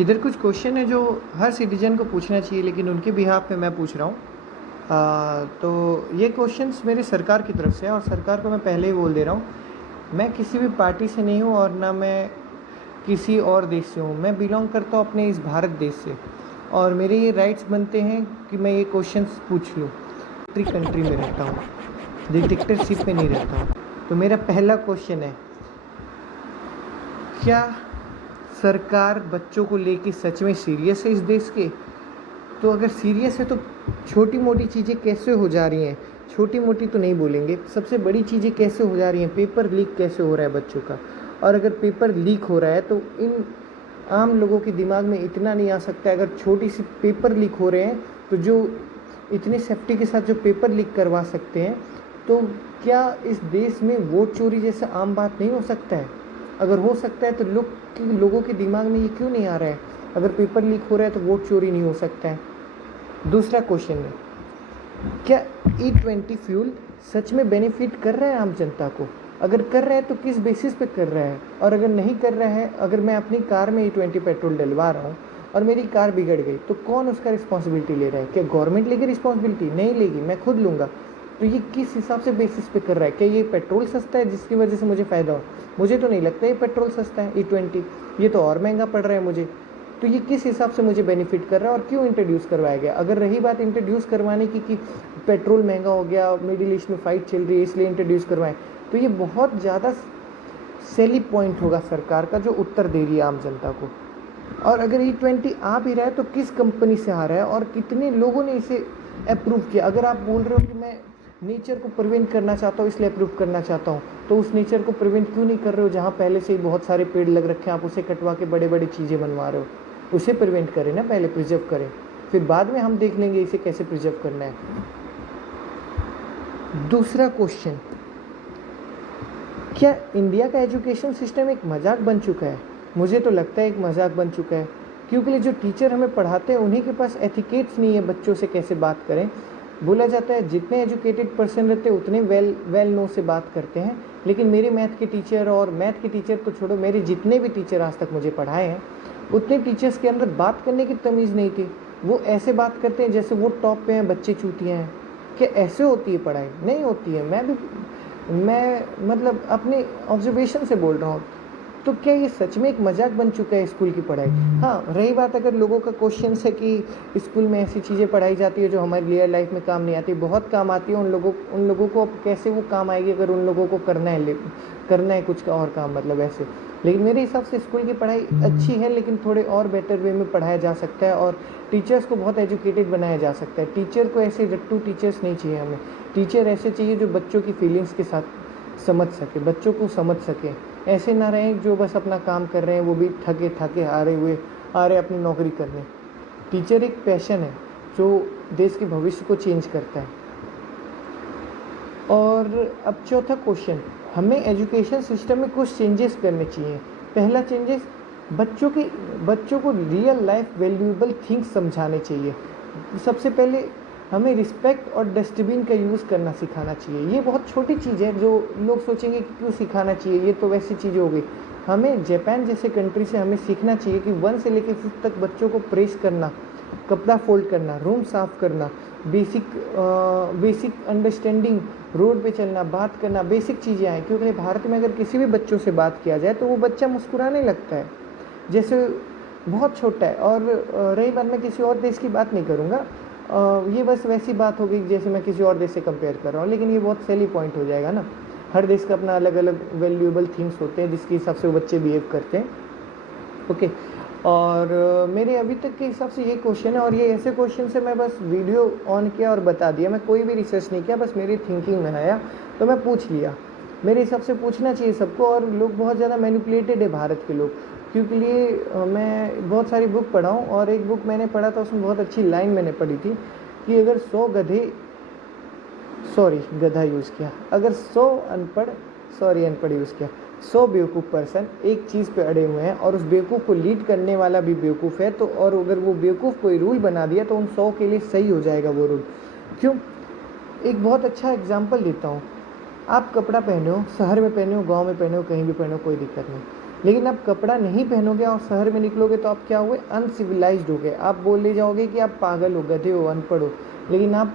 इधर कुछ क्वेश्चन है जो हर सिटीजन को पूछना चाहिए, लेकिन उनके बिहाफ पे मैं पूछ रहा हूँ। तो ये क्वेश्चंस मेरे सरकार की तरफ से है और सरकार को मैं पहले ही बोल दे रहा हूँ, मैं किसी भी पार्टी से नहीं हूँ और ना मैं किसी और देश से हूँ। मैं बिलोंग करता हूँ अपने इस भारत देश से और मेरे ये राइट्स बनते हैं कि मैं ये क्वेश्चंस पूछ लूँ। कंट्री में रहता हूँ, डिक्टेटरशिप में नहीं रहता हूँ। तो मेरा पहला क्वेश्चन है, क्या सरकार बच्चों को लेके सच में सीरियस है इस देश के? तो अगर सीरियस है तो छोटी मोटी चीज़ें कैसे हो जा रही हैं, छोटी मोटी तो नहीं बोलेंगे, सबसे बड़ी चीज़ें कैसे हो जा रही हैं, पेपर लीक कैसे हो रहा है बच्चों का। और अगर पेपर लीक हो रहा है तो इन आम लोगों के दिमाग में इतना नहीं आ सकता है, अगर छोटी सी पेपर लीक हो रहे हैं तो जो इतनी सेफ्टी के साथ जो पेपर लीक करवा सकते हैं, तो क्या इस देश में वोट चोरी जैसा आम बात नहीं हो सकता है? अगर हो सकता है तो लोगों के दिमाग में ये क्यों नहीं आ रहा है? अगर पेपर लीक हो रहा है तो वोट चोरी नहीं हो सकता है। दूसरा क्वेश्चन है, क्या E20 फ्यूल सच में बेनिफिट कर रहा है आम जनता को? अगर कर रहा है तो किस बेसिस पे कर रहा है? और अगर नहीं कर रहा है, अगर मैं अपनी कार में E20 पेट्रोल डलवा रहा हूँ और मेरी कार बिगड़ गई तो कौन उसका रिस्पॉन्सिबिलिटी ले रहा है? क्या गवर्नमेंट लेगी रिस्पॉन्सिबिलिटी? नहीं लेगी, मैं खुद लूँगा। तो ये किस हिसाब से बेसिस पे कर रहा है? क्या ये पेट्रोल सस्ता है जिसकी वजह से मुझे फ़ायदा हो? मुझे तो नहीं लगता ये पेट्रोल सस्ता है E20, ये तो और महंगा पड़ रहा है मुझे। तो ये किस हिसाब से मुझे बेनिफिट कर रहा है और क्यों इंट्रोड्यूस करवाया गया? अगर रही बात इंट्रोड्यूस करवाने की कि पेट्रोल महंगा हो गया, मिडिल ईस्ट में फ़ाइट चल रही है इसलिए इंट्रोड्यूस करवाएं, तो ये बहुत ज़्यादा सेली पॉइंट होगा सरकार का जो उत्तर दे रही है आम जनता को। और अगर E20 आ भी रहा है तो किस कंपनी से आ रहा है और कितने लोगों ने इसे अप्रूव किया? अगर आप बोल रहे हो कि मैं नेचर को प्रिवेंट करना चाहता हूँ इसलिए अप्रूव करना चाहता हूँ, तो उस नेचर को प्रिवेंट क्यों नहीं कर रहे हो जहाँ पहले से ही बहुत सारे पेड़ लग रखे हैं, आप उसे कटवा के बड़े बड़ी चीज़ें बनवा रहे हो? उसे प्रिवेंट करें ना, पहले प्रिजर्व करें, फिर बाद में हम देख लेंगे इसे कैसे प्रिजर्व करना है। दूसरा क्वेश्चन, क्या इंडिया का एजुकेशन सिस्टम एक मजाक बन चुका है? मुझे तो लगता है एक मजाक बन चुका है, क्योंकि जो टीचर हमें पढ़ाते हैं उन्हीं के पास एथिकेट्स नहीं है बच्चों से कैसे बात करें। बोला जाता है जितने एजुकेटेड पर्सन रहते हैं उतने वेल नो से बात करते हैं, लेकिन मेरे मैथ के टीचर, और मैथ के टीचर तो छोड़ो, मेरे जितने भी टीचर आज तक मुझे पढ़ाए हैं उतने टीचर्स के अंदर बात करने की तमीज़ नहीं थी। वो ऐसे बात करते हैं जैसे वो टॉप पे हैं, बच्चे चूतियाँ हैं। क्या ऐसे होती है पढ़ाई? नहीं होती है। मैं मतलब अपने ऑब्जर्वेशन से बोल रहा हूँ। तो क्या ये सच में एक मजाक बन चुका है स्कूल की पढ़ाई? हाँ, रही बात अगर लोगों का क्वेश्चन है कि स्कूल में ऐसी चीज़ें पढ़ाई जाती है जो हमारी रियल लाइफ में काम नहीं आती, बहुत काम आती है। उन लोगों को अब कैसे वो काम आएगी अगर उन लोगों को करना है कुछ और काम, मतलब ऐसे। लेकिन मेरे हिसाब से स्कूल की पढ़ाई अच्छी है, लेकिन थोड़े और बेटर वे में पढ़ाया जा सकता है और टीचर्स को बहुत एजुकेटेड बनाया जा सकता है। टीचर को ऐसे रट्टू टीचर्स नहीं चाहिए हमें। टीचर ऐसे चाहिए जो बच्चों की फीलिंग्स के साथ समझ सके, बच्चों को समझ सके। ऐसे ना रहें जो बस अपना काम कर रहे हैं, वो भी थके थके आ रहे अपनी नौकरी करने। टीचर एक पैशन है जो देश के भविष्य को चेंज करता है। और अब चौथा क्वेश्चन, हमें एजुकेशन सिस्टम में कुछ चेंजेस करने चाहिए। पहला चेंजेस, बच्चों को रियल लाइफ वैल्यूएबल थिंग्स समझाने चाहिए। सबसे पहले हमें रिस्पेक्ट और डस्टबिन का यूज़ करना सिखाना चाहिए। ये बहुत छोटी चीज़ है जो लोग सोचेंगे कि क्यों सिखाना चाहिए, ये तो वैसी चीज़ हो गई। हमें जापान जैसे कंट्री से हमें सीखना चाहिए कि 1 से लेकर 5 तक बच्चों को प्रेस करना, कपड़ा फोल्ड करना, रूम साफ़ करना, बेसिक अंडरस्टैंडिंग, रोड पे चलना, बात करना, बेसिक चीज़ें आएँ। क्योंकि भारत में अगर किसी भी बच्चों से बात किया जाए तो वो बच्चा मुस्कुराने लगता है जैसे बहुत छोटा है। और रही बात, मैं किसी और देश की बात नहीं करूँगा, ये बस वैसी बात हो गई जैसे मैं किसी और देश से कंपेयर कर रहा हूँ, लेकिन ये बहुत सेली पॉइंट हो जाएगा ना। हर देश का अपना अलग अलग वैल्यूएबल थिंग्स होते हैं जिसके हिसाब से वो बच्चे बिहेव करते हैं। ओके। और मेरे अभी तक के हिसाब से ये क्वेश्चन है, और ये ऐसे क्वेश्चन से मैं बस वीडियो ऑन किया और बता दिया, मैं कोई भी रिसर्च नहीं किया, बस मेरी थिंकिंग में आया तो मैं पूछ लिया। मेरे हिसाब से पूछना चाहिए सबको। और लोग बहुत ज़्यादा मैनिपुलेटेड है भारत के लोग, क्योंकि मैं बहुत सारी बुक पढ़ा हूँ और एक बुक मैंने पढ़ा था उसमें बहुत अच्छी लाइन मैंने पढ़ी थी कि अगर 100 गधा यूज़ किया, अगर 100 अनपढ़ यूज़ किया, 100 बेवकूफ़ पर्सन एक चीज़ पे अड़े हुए हैं और उस बेवकूफ़ को लीड करने वाला भी बेवकूफ़ है, तो और अगर वो बेवकूफ़ कोई रूल बना दिया तो उन 100 के लिए सही हो जाएगा वो रूल। क्यों? एक बहुत अच्छा एग्जाम्पल देता हूँ। आप कपड़ा पहने हो, शहर में पहने हो, गांव में पहने हो, कहीं भी पहने हो, कोई दिक्कत नहीं। लेकिन आप कपड़ा नहीं पहनोगे और शहर में निकलोगे तो आप क्या हुए, अनसिविलाइज्ड हो गए। आप बोले जाओगे कि आप पागल हो, गधे हो, अनपढ़ हो, लेकिन आप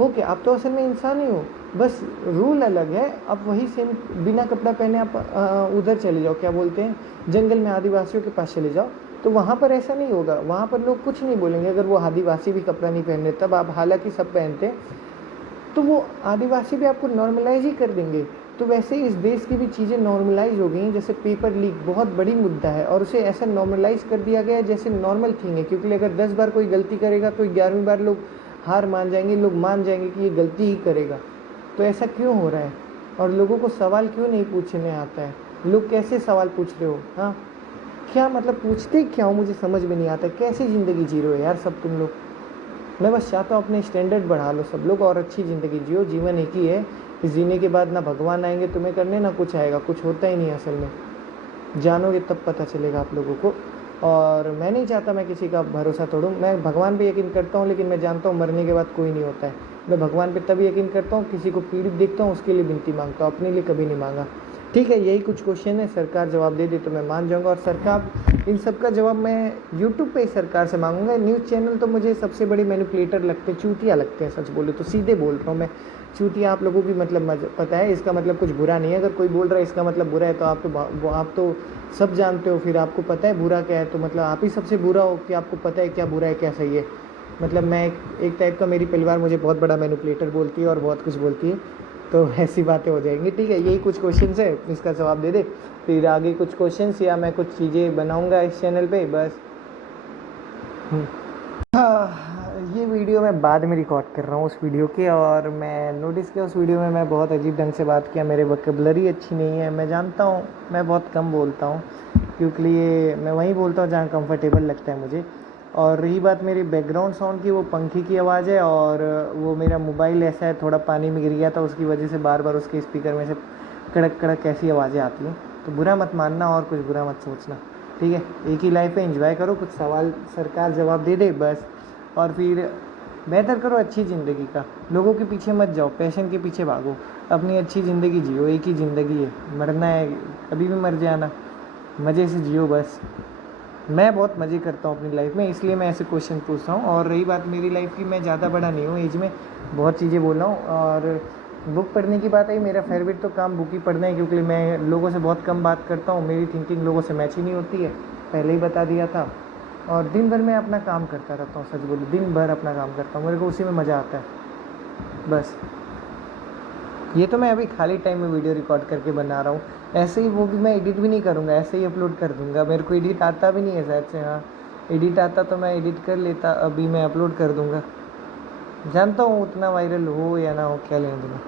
हो क्या, आप तो असल में इंसान ही हो, बस रूल अलग है। आप वही सेम बिना कपड़ा पहने आप उधर चले जाओ, क्या बोलते हैं, जंगल में आदिवासियों के पास चले जाओ, तो वहाँ पर ऐसा नहीं होगा। वहाँ पर लोग कुछ नहीं बोलेंगे अगर वो आदिवासी भी कपड़ा नहीं पहन रहे तब आप, हालांकि सब पहनते हैं, तो वो आदिवासी भी आपको नॉर्मलाइज ही कर देंगे। तो वैसे इस देश की भी चीज़ें नॉर्मलाइज हो गई हैं। जैसे पेपर लीक बहुत बड़ी मुद्दा है और उसे ऐसा नॉर्मलाइज कर दिया गया है जैसे नॉर्मल थिंग है, क्योंकि अगर 10 बार कोई गलती करेगा तो 11वीं बार लोग हार मान जाएंगे, लोग मान जाएंगे कि ये गलती ही करेगा। तो ऐसा क्यों हो रहा है और लोगों को सवाल क्यों नहीं पूछने आता है? लोग कैसे सवाल पूछ रहे हो? हाँ, क्या मतलब पूछते क्या हो, मुझे समझ में नहीं आता। कैसे ज़िंदगी जी रहे हो यार सब तुम लोग? मैं बस चाहता हूँ अपने स्टैंडर्ड बढ़ा लो सब लोग और अच्छी ज़िंदगी जियो। जीवन एक ही है, इस जीने के बाद ना भगवान आएंगे तुम्हें करने, ना कुछ आएगा, कुछ होता ही नहीं असल में। जानोगे तब पता चलेगा आप लोगों को। और मैं नहीं चाहता मैं किसी का भरोसा तोड़ूं। मैं भगवान पे यकीन करता हूँ, लेकिन मैं जानता हूँ मरने के बाद कोई नहीं होता है। मैं भगवान पे तभी यकीन करता हूँ किसी को पीड़ित देखता हूँ उसके लिए विनती मांगता हूँ, अपने लिए कभी नहीं मांगा। ठीक है, यही कुछ क्वेश्चन है, सरकार जवाब दे दे तो मैं मान जाऊँगा। और सरकार, इन सब का जवाब मैं यूट्यूब पे ही सरकार से मांगूंगा। न्यूज़ चैनल तो मुझे सबसे बड़ी मैनिपुलेटर लगते हैं, चूतिया लगते हैं, सच बोले तो सीधे बोल रहा हूँ मैं। चूतिया आप लोगों की मतलब पता है, इसका मतलब कुछ बुरा नहीं है। अगर कोई बोल रहा है इसका मतलब बुरा है तो आप तो सब जानते हो, फिर आपको पता है बुरा क्या है, तो मतलब आप ही सबसे बुरा हो कि आपको पता है क्या बुरा है क्या सही है। मतलब मैं एक टाइप का, मेरी परिवार मुझे बहुत बड़ा मैनिपुलेटर बोलती है और बहुत कुछ बोलती है, तो ऐसी बातें हो जाएंगी। ठीक है, यही कुछ क्वेश्चन है, इसका जवाब दे दे, फिर आगे कुछ क्वेश्चन या मैं कुछ चीज़ें बनाऊंगा इस चैनल पे बस। ये वीडियो मैं बाद में रिकॉर्ड कर रहा हूँ उस वीडियो के, और मैं नोटिस किया उस वीडियो में मैं बहुत अजीब ढंग से बात किया, मेरे वोकैबुलरी अच्छी नहीं है। मैं जानता हूँ मैं बहुत कम बोलता हूँ, क्योंकि ये मैं वहीं बोलता हूँ जहाँ कंफर्टेबल लगता है मुझे। और रही बात मेरी बैकग्राउंड साउंड की, वो पंखे की आवाज़ है, और वो मेरा मोबाइल ऐसा है थोड़ा पानी में गिर गया था, उसकी वजह से बार बार उसके स्पीकर में से कड़क कड़क ऐसी आवाज़ें आती हैं। तो बुरा मत मानना और कुछ बुरा मत सोचना, ठीक है। एक ही लाइफ है, एंजॉय करो, कुछ सवाल सरकार जवाब दे दे बस, और फिर बेहतर करो अच्छी ज़िंदगी का। लोगों के पीछे मत जाओ, पैशन के पीछे भागो, अपनी अच्छी ज़िंदगी जियो। एक ही ज़िंदगी है, मरना है, कभी भी मर जाना, मज़े से जियो बस। मैं बहुत मज़े करता हूँ अपनी लाइफ में, इसलिए मैं ऐसे क्वेश्चन पूछता हूँ। और रही बात मेरी लाइफ की, मैं ज़्यादा बड़ा नहीं हूँ एज में, बहुत चीज़ें बोल रहा हूँ। और बुक पढ़ने की बात आई, मेरा फेवरेट तो काम बुक ही पढ़ना है, क्योंकि मैं लोगों से बहुत कम बात करता हूँ, मेरी थिंकिंग लोगों से मैच ही नहीं होती है, पहले ही बता दिया था। और दिन भर मैं अपना काम करता रहता हूँ, सच बोलूँ दिन भर अपना काम करता हूँ, मेरे को उसी में मज़ा आता है बस। ये तो मैं अभी खाली टाइम में वीडियो रिकॉर्ड करके बना रहा हूँ, ऐसे ही वो भी मैं एडिट भी नहीं करूँगा, ऐसे ही अपलोड कर दूँगा। मेरे को एडिट आता भी नहीं है शायद से, हाँ एडिट आता तो मैं एडिट कर लेता, अभी मैं अपलोड कर दूँगा। जानता हूँ उतना वायरल हो या ना हो, क्या लेना देना।